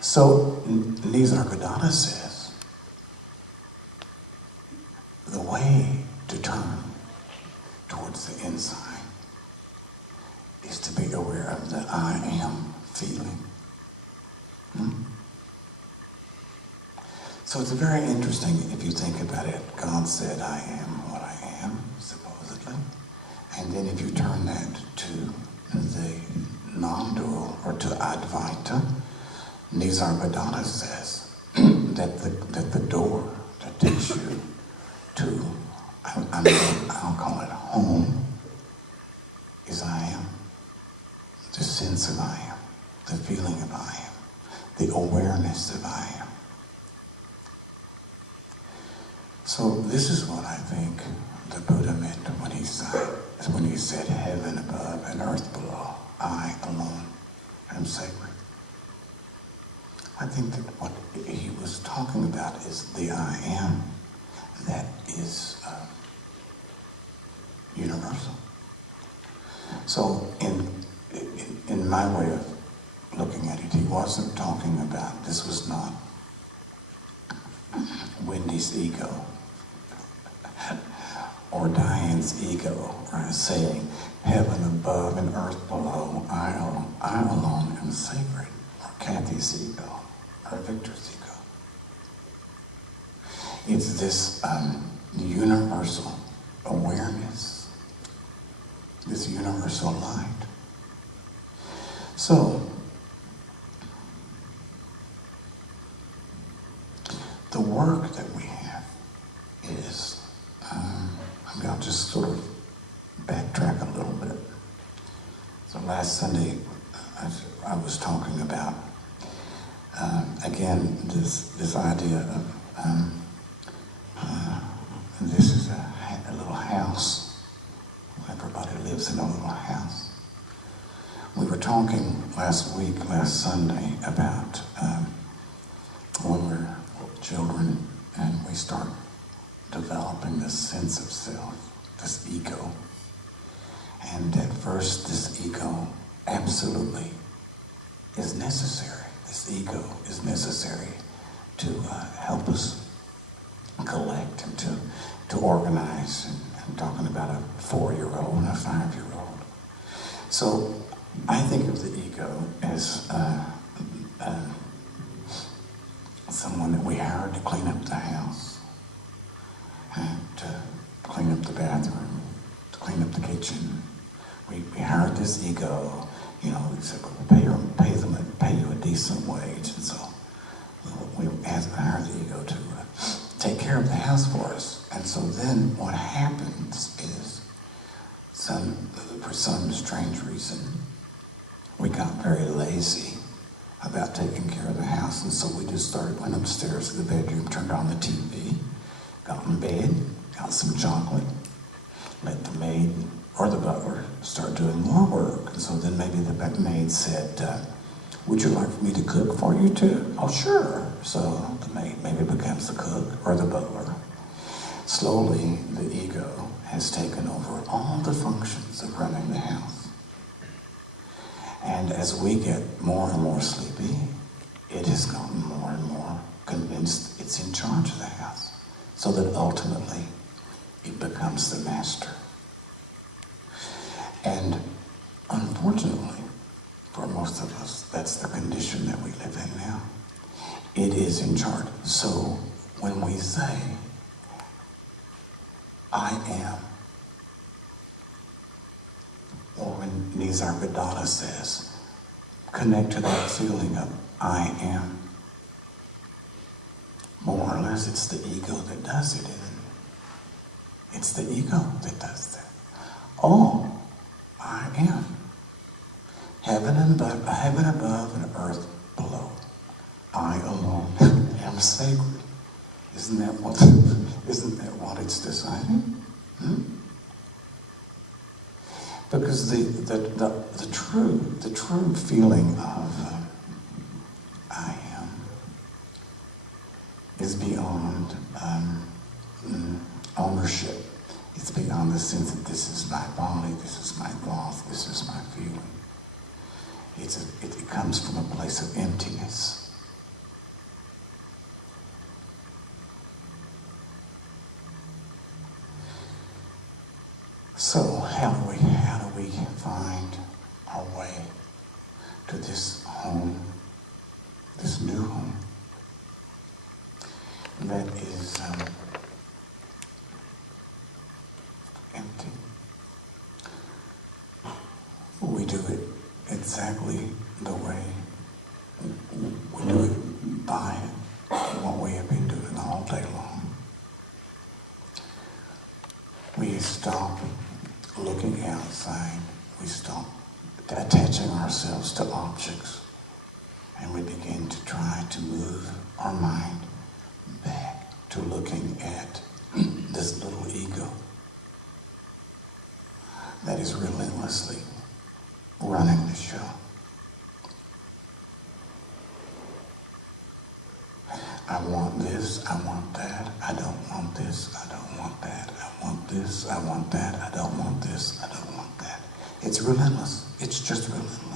So Nisargadatta says, the way to turn towards the inside is to be aware of the I am feeling. So it's very interesting if you think about it. God said, I am what I am, supposedly. And then if you turn that to the non-dual, or to Advaita, Nisargadatta says that the door that takes you to, I'll call it home, is I am. The sense of I am, the feeling of I am, the awareness of I am. So this is what I think the Buddha meant when he said heaven above and earth below, I alone am sacred. I think that what he was talking about is the I am that is universal. So in my way of looking at it, he wasn't talking about, this was not Wendy's ego or Diane's ego, right, saying heaven above and earth below, I alone am sacred, or Kathy's ego, or Victor's ego. It's this universal awareness, this universal light. So, the work that we have is, I'll just sort of backtrack a little bit. So last Sunday, I was talking about, again, this idea of, this is a little house. Everybody lives in a little house. We were talking last Sunday, about when we're children and we start developing this sense of self, this ego. And at first, this ego absolutely is necessary. This ego is necessary to help us collect and to organize. And I'm talking about a 4-year-old and a 5-year-old. So I think of the ego as someone that we hired to clean up the house, and to clean up the bathroom, to clean up the kitchen. We hired this ego, we said, we'll pay you a decent wage, and so we hired the ego to take care of the house for us. And so then what happens is, for some strange reason, we got very lazy about taking care of the house, and so we just went upstairs to the bedroom, turned on the TV, got in bed, got some chocolate, let the maid or the butler start doing more work. And so then maybe the maid said, would you like for me to cook for you too? Oh, sure. So the maid maybe becomes the cook or the butler. Slowly, the ego has taken over all the functions of running the house. And as we get more and more sleepy, it has gotten more and more convinced it's in charge of the house, so that ultimately it becomes the master. And unfortunately, for most of us, that's the condition that we live in now. It is in charge. So when we say, I am, or when Nisargadatta says, connect to that feeling of I am, more or less it's the ego that does it, isn't it? It's the ego that does that. Oh, I am. Heaven above and earth below. I alone am sacred. Isn't that what it's deciding? Because the true feeling of I am is beyond ownership. It's beyond the sense that this is my body, this is my thoughts, this is my feeling. It comes from a place of emptiness. So how do we find our way to this home, this new home that is empty? We do it exactly the way we do it by what we have been doing all day long. We stop looking outside. We stop attaching ourselves to objects, and we begin to try to move our mind back to looking at this little ego that is relentlessly running the show. I want this, I want that, I don't want this, I don't want that, I want this, I want that, I don't want this, I don't want that. It's relentless. It's just relentless.